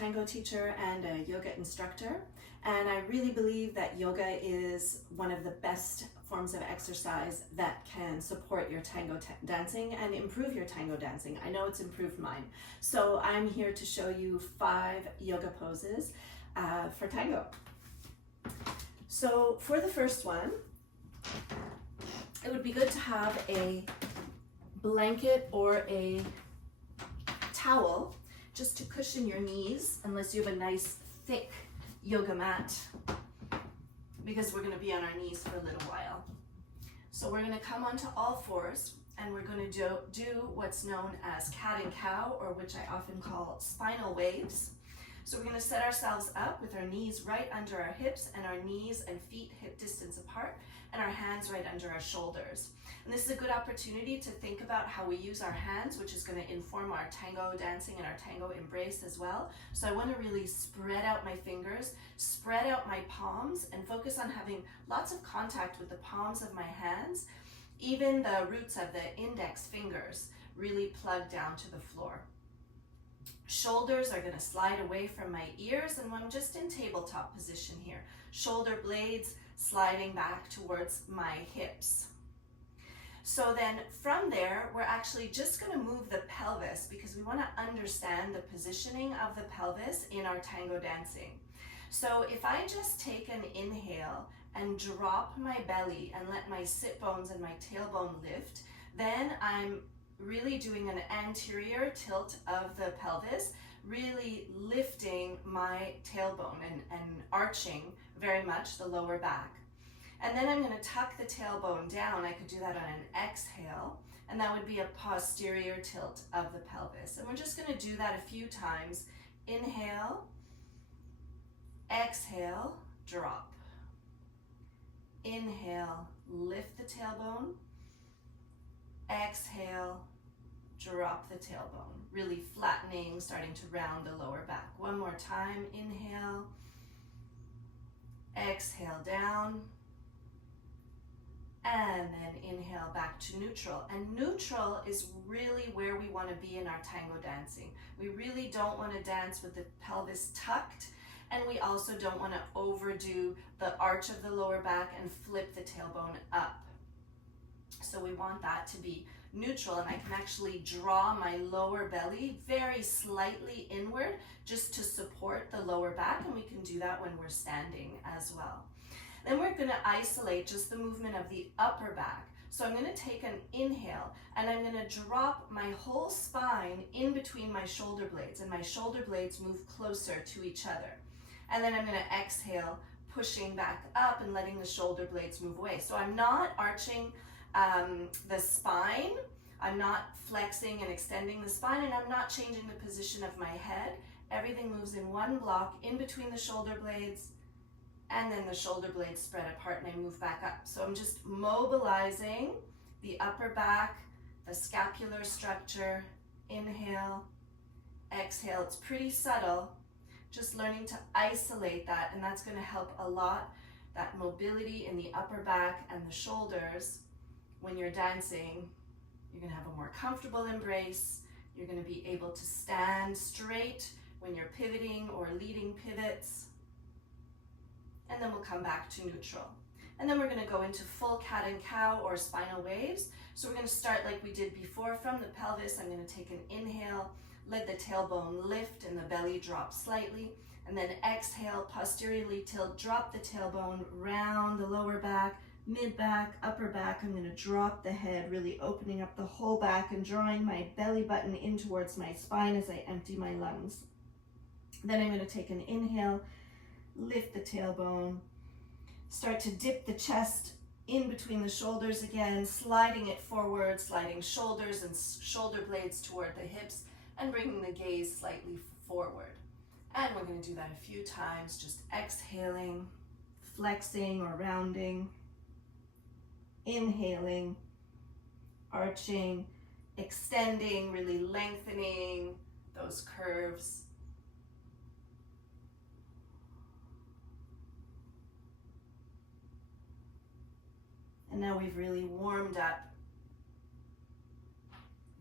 tango teacher and a yoga instructor, and I really believe that yoga is one of the best forms of exercise that can support your tango dancing and improve your tango dancing. I know it's improved mine. So I'm here to show you 5 yoga poses for tango. So for the first one, it would be good to have a blanket or a towel just to cushion your knees, unless you have a nice thick yoga mat, because we're going to be on our knees for a little while. So we're going to come onto all fours, and we're going to do what's known as cat and cow, or which I often call spinal waves. So we're going to set ourselves up with our knees right under our hips and our knees and feet hip distance apart, and our hands right under our shoulders. And this is a good opportunity to think about how we use our hands, which is going to inform our tango dancing and our tango embrace as well. So I want to really spread out my fingers, spread out my palms, and focus on having lots of contact with the palms of my hands. Even the roots of the index fingers really plug down to the floor. Shoulders are going to slide away from my ears, and I'm just in tabletop position here. Shoulder blades sliding back towards my hips. So then from there, we're actually just going to move the pelvis, because we want to understand the positioning of the pelvis in our tango dancing. So if I just take an inhale and drop my belly and let my sit bones and my tailbone lift, then I'm really doing an anterior tilt of the pelvis, really lifting my tailbone and arching very much the lower back. And then I'm going to tuck the tailbone down. I could do that on an exhale, and that would be a posterior tilt of the pelvis. And we're just going to do that a few times. Inhale, exhale, drop. Inhale, lift the tailbone. Exhale, drop the tailbone. Really flattening, starting to round the lower back. One more time. Inhale, exhale down. And then inhale back to neutral. And neutral is really where we want to be in our tango dancing. We really don't want to dance with the pelvis tucked, and we also don't want to overdo the arch of the lower back and flip the tailbone up. So we want that to be neutral, and I can actually draw my lower belly very slightly inward just to support the lower back, and we can do that when we're standing as well. Then we're going to isolate just the movement of the upper back. So I'm going to take an inhale, and I'm going to drop my whole spine in between my shoulder blades, and my shoulder blades move closer to each other. And then I'm going to exhale, pushing back up and letting the shoulder blades move away. So I'm not arching the spine, I'm not flexing and extending the spine, and I'm not changing the position of my head. Everything moves in one block in between the shoulder blades, and then the shoulder blades spread apart and I move back up. So I'm just mobilizing the upper back, the scapular structure. Inhale, exhale. It's pretty subtle, just learning to isolate that, and that's going to help a lot, that mobility in the upper back and the shoulders. When you're dancing, you're going to have a more comfortable embrace. You're going to be able to stand straight when you're pivoting or leading pivots. And then we'll come back to neutral. And then we're going to go into full cat and cow or spinal waves. So we're going to start like we did before from the pelvis. I'm going to take an inhale, let the tailbone lift and the belly drop slightly. And then exhale, posteriorly tilt, drop the tailbone, round the lower back, mid back, upper back. I'm going to drop the head, really opening up the whole back and drawing my belly button in towards my spine as I empty my lungs. Then I'm going to take an inhale, lift the tailbone, start to dip the chest in between the shoulders again, sliding it forward, sliding shoulders and shoulder blades toward the hips, and bringing the gaze slightly forward. And we're going to do that a few times, just exhaling, flexing or rounding, inhaling, arching, extending, really lengthening those curves. And now we've really warmed up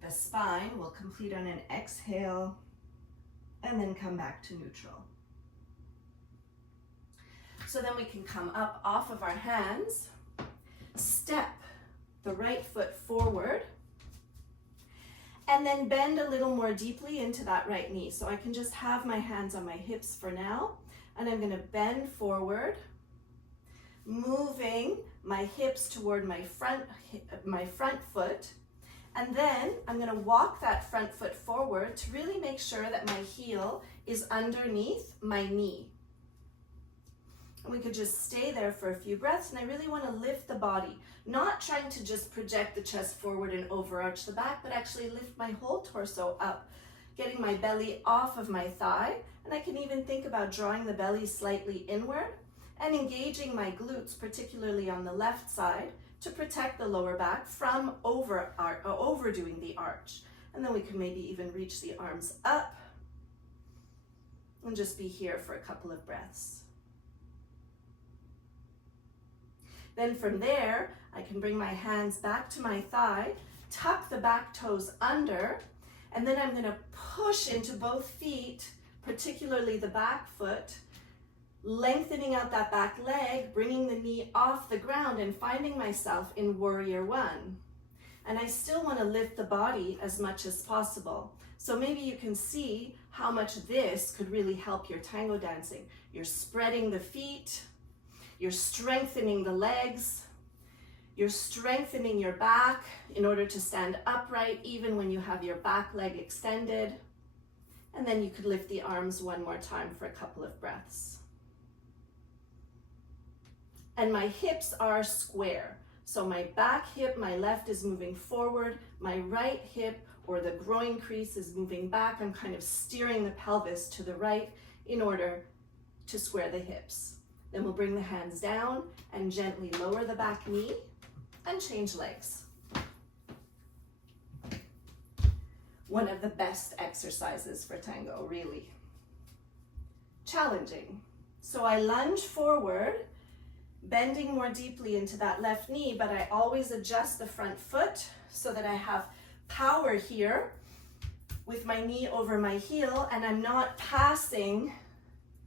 the spine. We'll complete on an exhale, and then come back to neutral. So then we can come up off of our hands, step the right foot forward, and then bend a little more deeply into that right knee. So I can just have my hands on my hips for now, and I'm going to bend forward, moving my hips toward my front foot, and then I'm going to walk that front foot forward to really make sure that my heel is underneath my knee. And we could just stay there for a few breaths, and I really want to lift the body, not trying to just project the chest forward and overarch the back, but actually lift my whole torso up, getting my belly off of my thigh, and I can even think about drawing the belly slightly inward and engaging my glutes, particularly on the left side, to protect the lower back from overdoing the arch. And then we can maybe even reach the arms up and just be here for a couple of breaths. Then from there, I can bring my hands back to my thigh, tuck the back toes under, and then I'm going to push into both feet, particularly the back foot, lengthening out that back leg, bringing the knee off the ground and finding myself in warrior one. And I still want to lift the body as much as possible. So maybe you can see how much this could really help your tango dancing. You're spreading the feet, you're strengthening the legs, you're strengthening your back in order to stand upright even when you have your back leg extended. And then you could lift the arms one more time for a couple of breaths. And my hips are square. So my back hip, my left is moving forward, my right hip or the groin crease is moving back. I'm kind of steering the pelvis to the right in order to square the hips. Then we'll bring the hands down and gently lower the back knee and change legs. One of the best exercises for tango, really. Challenging. So I lunge forward, bending more deeply into that left knee, but I always adjust the front foot so that I have power here with my knee over my heel, and I'm not passing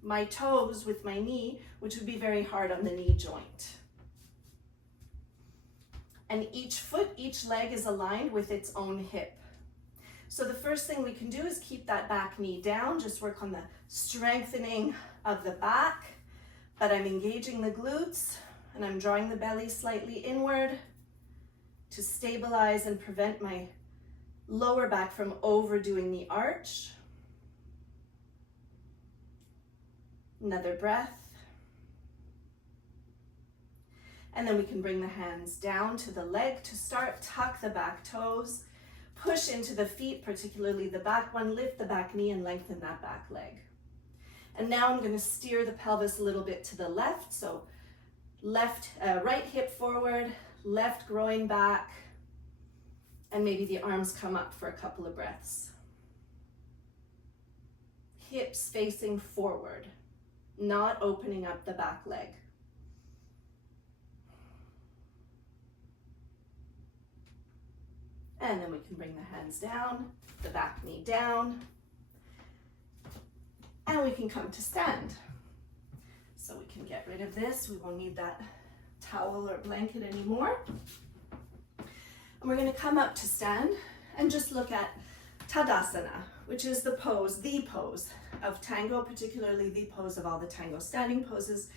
my toes with my knee, which would be very hard on the knee joint. And each foot, each leg is aligned with its own hip. So the first thing we can do is keep that back knee down, just work on the strengthening of the back, but I'm engaging the glutes and I'm drawing the belly slightly inward to stabilize and prevent my lower back from overdoing the arch. Another breath. And then we can bring the hands down to the leg to start, tuck the back toes, push into the feet, particularly the back one, lift the back knee and lengthen that back leg. And now I'm going to steer the pelvis a little bit to the left. So right hip forward, left groin back, and maybe the arms come up for a couple of breaths. Hips facing forward, not opening up the back leg. And then we can bring the hands down, the back knee down, and we can come to stand. So we can get rid of this. We won't need that towel or blanket anymore. And we're going to come up to stand and just look at Tadasana, which is the pose of tango, particularly the pose of all the tango standing poses.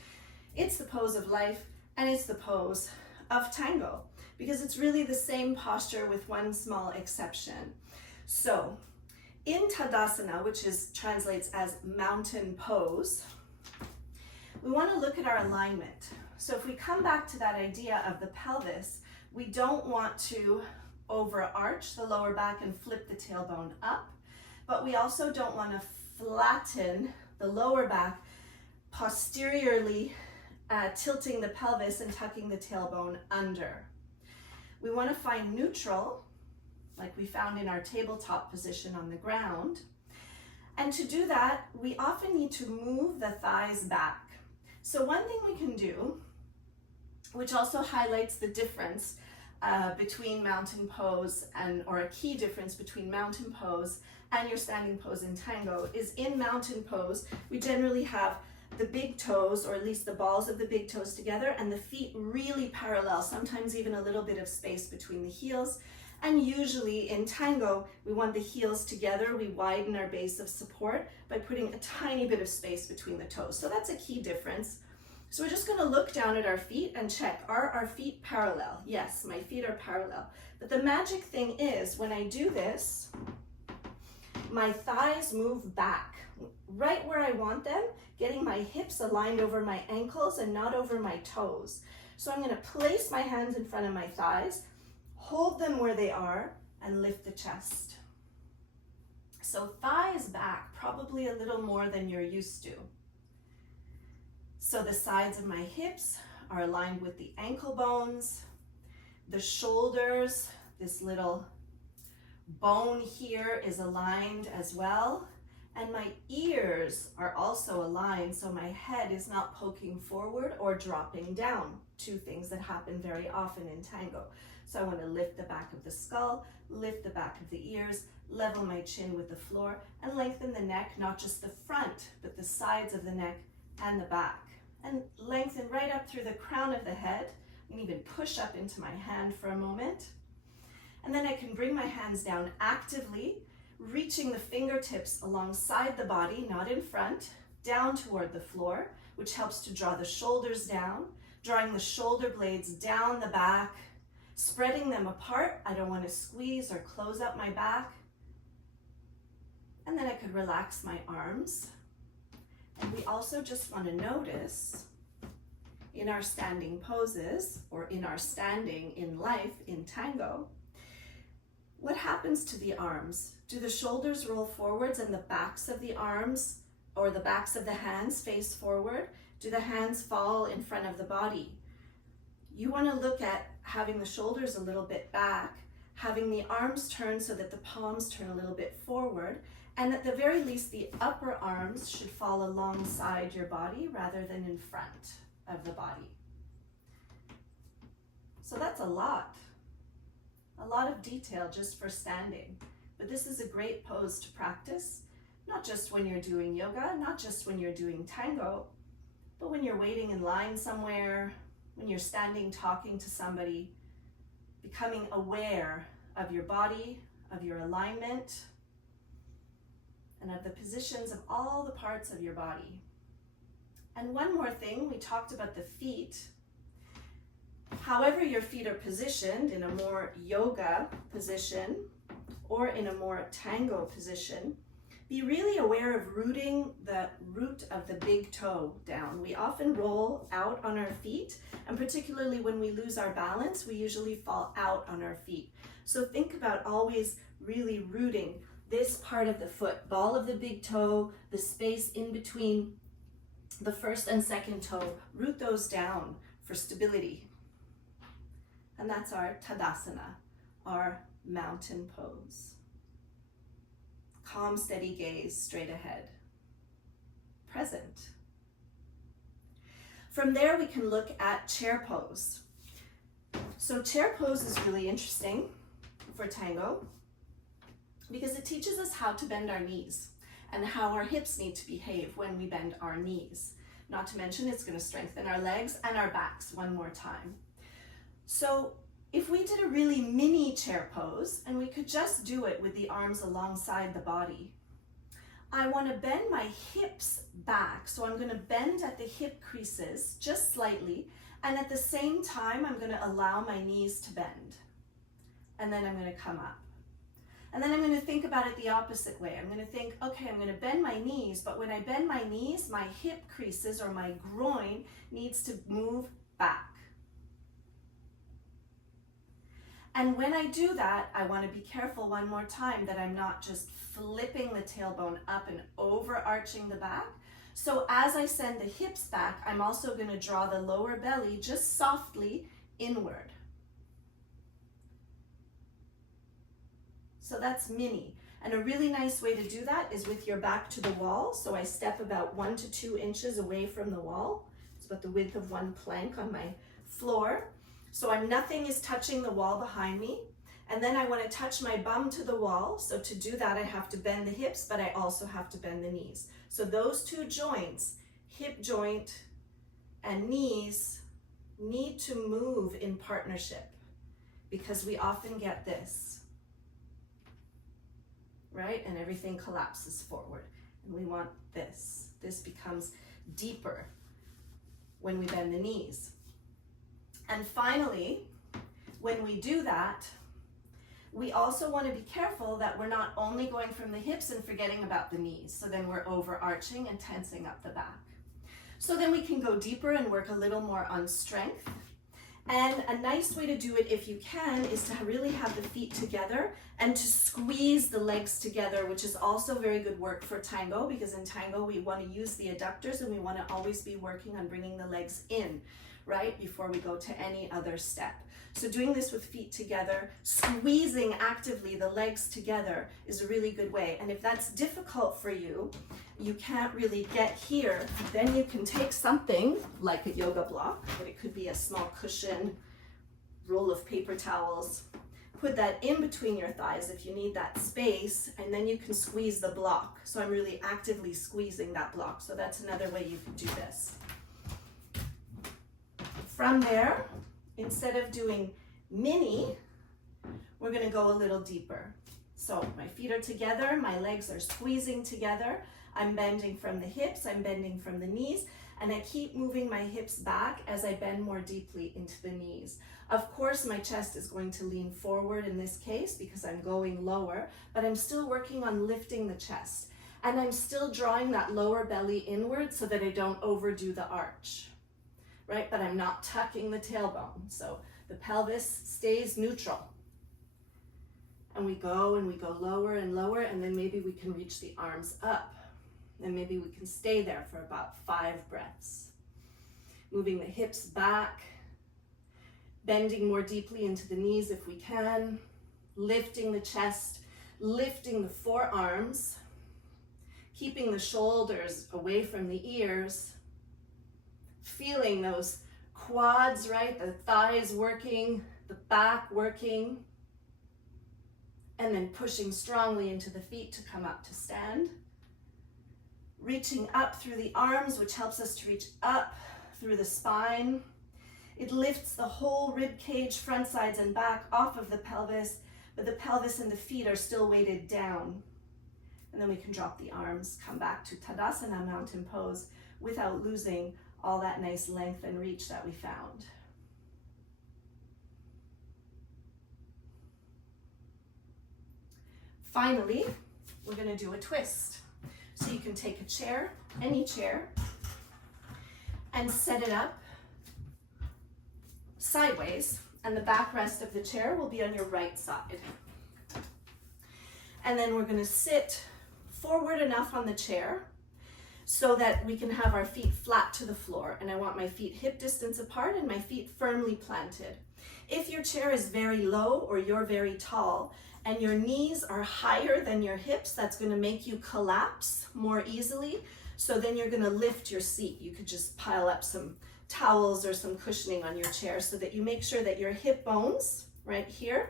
It's the pose of life, and it's the pose of tango, because it's really the same posture with one small exception. So in Tadasana, which translates as mountain pose, we want to look at our alignment. So if we come back to that idea of the pelvis, we don't want to overarch the lower back and flip the tailbone up, but we also don't want to flatten the lower back posteriorly, tilting the pelvis and tucking the tailbone under. We want to find neutral, like we found in our tabletop position on the ground. And to do that, we often need to move the thighs back. So one thing we can do, which also highlights the difference between mountain pose or a key difference between mountain pose and your standing pose in tango is in mountain pose. We generally have the big toes, or at least the balls of the big toes together, and the feet really parallel, sometimes even a little bit of space between the heels. And usually in tango, we want the heels together. We widen our base of support by putting a tiny bit of space between the toes. So that's a key difference. So we're just going to look down at our feet and check, are our feet parallel? Yes, my feet are parallel. But the magic thing is, when I do this, my thighs move back, right where I want them, getting my hips aligned over my ankles and not over my toes. So I'm going to place my hands in front of my thighs, hold them where they are, and lift the chest. So thighs back, probably a little more than you're used to. So the sides of my hips are aligned with the ankle bones, the shoulders, this little bone here is aligned as well, and my ears are also aligned, so my head is not poking forward or dropping down, two things that happen very often in tango. So I want to lift the back of the skull, lift the back of the ears, level my chin with the floor, and lengthen the neck, not just the front, but the sides of the neck and the back. And lengthen right up through the crown of the head. I can even push up into my hand for a moment. And then I can bring my hands down actively, reaching the fingertips alongside the body, not in front, down toward the floor, which helps to draw the shoulders down, drawing the shoulder blades down the back, spreading them apart. I don't want to squeeze or close up my back. And then I could relax my arms. And we also just want to notice in our standing poses, or in our standing in life in tango, what happens to the arms? Do the shoulders roll forwards and the backs of the arms or the backs of the hands face forward? Do the hands fall in front of the body? You want to look at having the shoulders a little bit back, having the arms turn so that the palms turn a little bit forward, and at the very least the upper arms should fall alongside your body rather than in front of the body. So that's a lot of detail just for standing. But this is a great pose to practice, not just when you're doing yoga, not just when you're doing tango, but when you're waiting in line somewhere, when you're standing talking to somebody, becoming aware of your body, of your alignment, and of the positions of all the parts of your body. And one more thing, we talked about the feet. However your feet are positioned, in a more yoga position or in a more tango position, be really aware of rooting the root of the big toe down. We often roll out on our feet, and particularly when we lose our balance, we usually fall out on our feet. So think about always really rooting this part of the foot, ball of the big toe, the space in between the first and second toe, root those down for stability. And that's our Tadasana, our mountain pose. Calm, steady gaze straight ahead. Present. From there, we can look at chair pose. So chair pose is really interesting for tango because it teaches us how to bend our knees and how our hips need to behave when we bend our knees. Not to mention, it's going to strengthen our legs and our backs one more time. So if we did a really mini chair pose, and we could just do it with the arms alongside the body, I want to bend my hips back. So I'm going to bend at the hip creases just slightly, and at the same time, I'm going to allow my knees to bend. And then I'm going to come up. And then I'm going to think about it the opposite way. I'm going to think, okay, I'm going to bend my knees, but when I bend my knees, my hip creases or my groin needs to move back. And when I do that, I want to be careful one more time that I'm not just flipping the tailbone up and overarching the back. So as I send the hips back, I'm also going to draw the lower belly just softly inward. So that's mini. And a really nice way to do that is with your back to the wall. So I step about 1 to 2 inches away from the wall. It's about the width of one plank on my floor. So nothing is touching the wall behind me. And then I want to touch my bum to the wall. So to do that, I have to bend the hips, but I also have to bend the knees. So those two joints, hip joint and knees, need to move in partnership, because we often get this, right? And everything collapses forward. And we want this. This becomes deeper when we bend the knees. And finally, when we do that, we also want to be careful that we're not only going from the hips and forgetting about the knees. So then we're overarching and tensing up the back. So then we can go deeper and work a little more on strength. And a nice way to do it, if you can, is to really have the feet together and to squeeze the legs together, which is also very good work for tango, because in tango we want to use the adductors and we want to always be working on bringing the legs in, right, before we go to any other step. So doing this with feet together, squeezing actively the legs together is a really good way. And if that's difficult for you, you can't really get here, then you can take something like a yoga block, but it could be a small cushion, roll of paper towels, put that in between your thighs if you need that space, and then you can squeeze the block. So I'm really actively squeezing that block. So that's another way you can do this. From there, instead of doing mini, we're going to go a little deeper. So my feet are together, my legs are squeezing together, I'm bending from the hips, I'm bending from the knees, and I keep moving my hips back as I bend more deeply into the knees. Of course, my chest is going to lean forward in this case because I'm going lower, but I'm still working on lifting the chest. And I'm still drawing that lower belly inward so that I don't overdo the arch, right? But I'm not tucking the tailbone. So the pelvis stays neutral. And we go lower and lower, and then maybe we can reach the arms up. And maybe we can stay there for about 5 breaths. Moving the hips back, bending more deeply into the knees if we can, lifting the chest, lifting the forearms, keeping the shoulders away from the ears, feeling those quads, right? The thighs working, the back working, and then pushing strongly into the feet to come up to stand. Reaching up through the arms, which helps us to reach up through the spine. It lifts the whole rib cage, front, sides, and back off of the pelvis, but the pelvis and the feet are still weighted down. And then we can drop the arms, come back to Tadasana, mountain pose, without losing all that nice length and reach that we found. Finally, we're going to do a twist. So you can take a chair, any chair, and set it up sideways, and the backrest of the chair will be on your right side. And then we're going to sit forward enough on the chair so that we can have our feet flat to the floor. And I want my feet hip distance apart and my feet firmly planted. If your chair is very low or you're very tall and your knees are higher than your hips, that's going to make you collapse more easily. So then you're going to lift your seat. You could just pile up some towels or some cushioning on your chair so that you make sure that your hip bones right here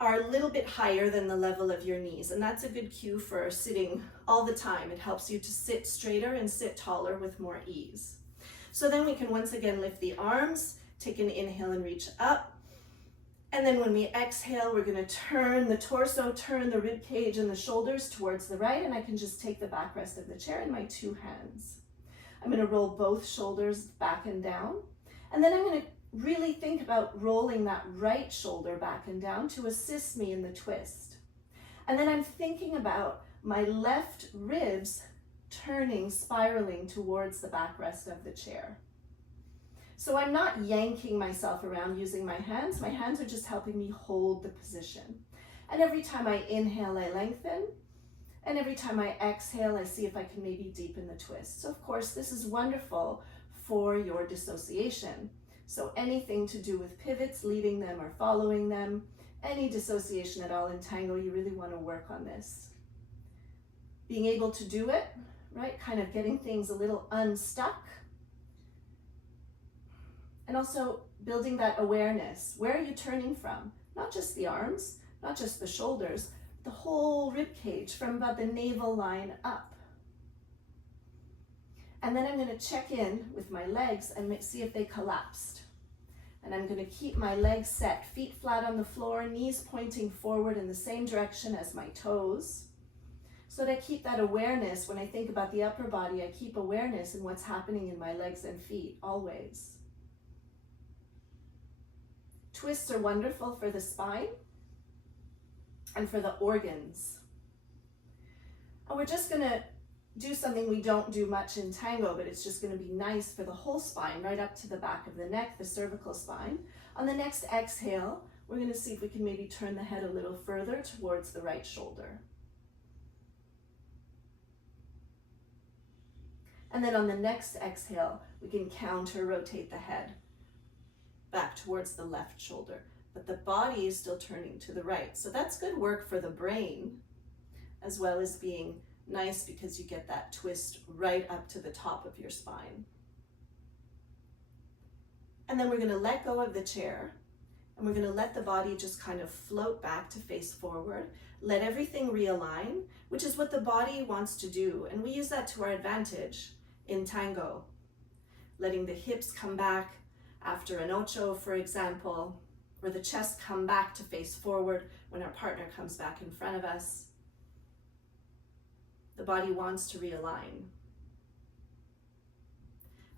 are a little bit higher than the level of your knees. And that's a good cue for sitting all the time. It helps you to sit straighter and sit taller with more ease. So then we can once again lift the arms, take an inhale and reach up. And then when we exhale, we're going to turn the torso, turn the rib cage and the shoulders towards the right, and I can just take the backrest of the chair in my 2 hands. I'm going to roll both shoulders back and down, and then I'm going to really think about rolling that right shoulder back and down to assist me in the twist. And then I'm thinking about my left ribs turning, spiraling towards the backrest of the chair. So I'm not yanking myself around using my hands. My hands are just helping me hold the position. And every time I inhale, I lengthen. And every time I exhale, I see if I can maybe deepen the twist. So of course, this is wonderful for your dissociation. So anything to do with pivots, leading them or following them, any dissociation at all in tango, you really want to work on this. Being able to do it, right? Kind of getting things a little unstuck. And also building that awareness. Where are you turning from? not just the arms, not just the shoulders, the whole rib cage from about the navel line up. And then I'm going to check in with my legs and see if they collapsed. And I'm going to keep my legs set, feet flat on the floor, knees pointing forward in the same direction as my toes. So that I keep that awareness, when I think about the upper body, I keep awareness in what's happening in my legs and feet, always. Twists are wonderful for the spine and for the organs. And we're just going to do something we don't do much in tango, but it's just going to be nice for the whole spine, right up to the back of the neck, the cervical spine. On the next exhale, we're going to see if we can maybe turn the head a little further towards the right shoulder. And then on the next exhale, we can counter rotate the head back towards the left shoulder, but the body is still turning to the right. So that's good work for the brain, as well as being nice because you get that twist right up to the top of your spine. And then we're going to let go of the chair, and we're going to let the body just kind of float back to face forward. Let everything realign, which is what the body wants to do. And we use that to our advantage in tango. Letting the hips come back after an ocho, for example, or the chest come back to face forward when our partner comes back in front of us. The body wants to realign.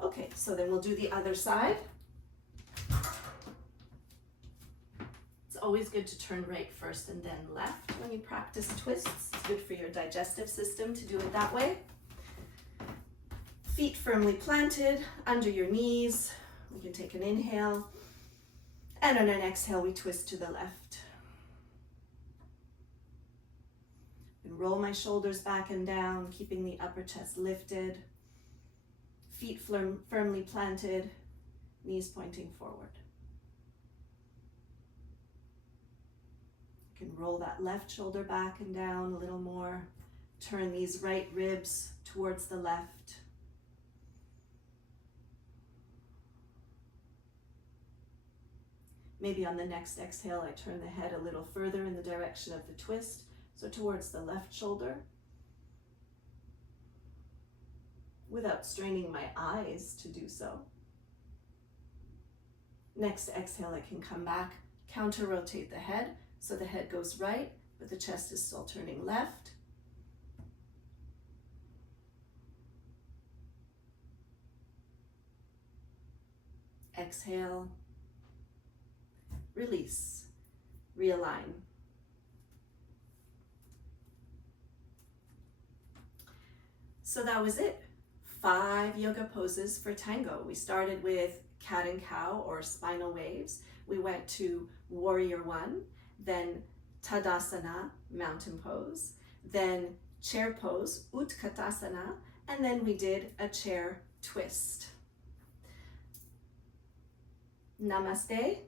Okay, so then we'll do the other side. It's always good to turn right first and then left when you practice twists. It's good for your digestive system to do it that way. Feet firmly planted under your knees. We can take an inhale, and on an exhale, we twist to the left. And roll my shoulders back and down, keeping the upper chest lifted. Feet firmly planted, knees pointing forward. You can roll that left shoulder back and down a little more. Turn these right ribs towards the left. Maybe on the next exhale, I turn the head a little further in the direction of the twist, so towards the left shoulder, without straining my eyes to do so. Next exhale, I can come back, counter rotate the head, so the head goes right, but the chest is still turning left. Exhale. Release, realign. So that was it. 5 yoga poses for tango. We started with cat and cow or spinal waves. We went to warrior 1, then tadasana, mountain pose, then chair pose, utkatasana, and then we did a chair twist. Namaste.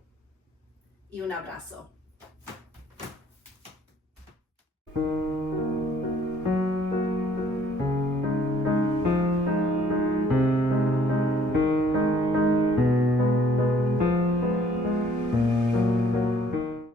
Y un abrazo.